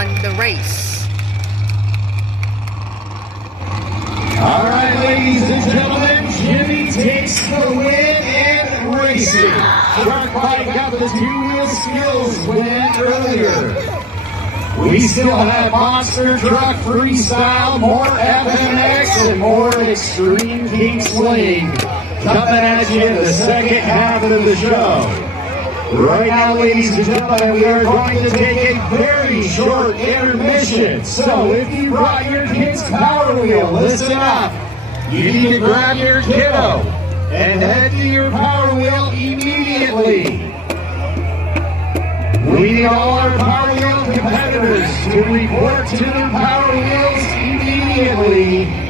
won the race. All right, ladies and gentlemen, Jimmy takes the win in racing. Truck Bike got the two-wheel skills win earlier. We still have Monster Truck Freestyle, more FMX, and more Extreme King Sling coming at you in the second half of the show. Right now, ladies and gentlemen, we are going to take a very short intermission. So if you brought your kid's Power Wheel, listen up. You need to grab your kiddo and head to your Power Wheel immediately. We need all our Power Wheel competitors to report to their Power Wheels immediately